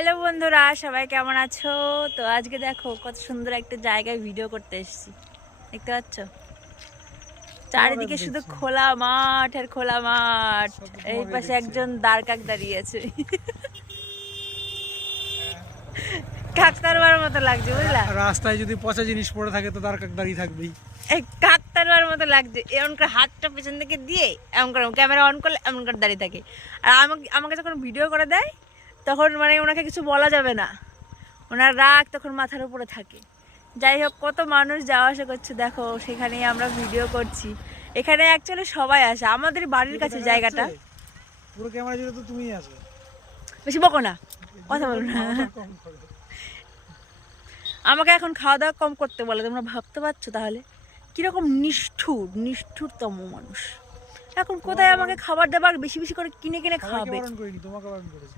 Hello বন্ধুরা, সবাই কেমন আছো? তো আজকে দেখো কত সুন্দর একটা জায়গায় ভিডিও করতে এসেছি। দেখতে পাচ্ছ চারিদিকে শুধু খোলা মাঠ আর খোলা মাঠ। এই পাশে একজন দাঁড়কাক দাঁড়িয়ে আছে। কাকতারুয়ার মতো লাগছে, বুঝলা? রাস্তায় যদি পচা জিনিস পড়ে থাকে তো দাঁড়কাক দাঁড়িয়ে থাকবেই। এই কাকতারুয়ার মতো লাগছে, এমন করে হাতটা পেছন দিকে দিয়ে এমন করে ক্যামেরা অন করলে এমন করে দাঁড়িয়ে থাকে। আর আমাকে যখন ভিডিও করে দেয় তখন মানে ওনাকে কিছু বলা যাবে না, ওনার রাগ তখন মাথার উপরে থাকে। যাই হোক, কত মানুষ যাওয়া আসা করছে দেখো, সেখানেই আমরা ভিডিও করছি। এখানে অ্যাকচুয়ালি সবাই আসে, আমাদের বাড়ির কাছে জায়গাটা। পুরো ক্যামেরা জুড়ে তো তুমিই আছো। বেশি বকো না, কথা বলো না। আমাকে এখন খাওয়া দাওয়া কম করতে বলে, তোমরা ভাবতে পারছো তাহলে কিরকম নিষ্ঠুরতম মানুষ। এখন কোথায় আমাকে খাবার দাবার বেশি বেশি করে কিনে কিনে খাওয়াবে। বারণ করিনি, তোমাকে বারণ করেছি।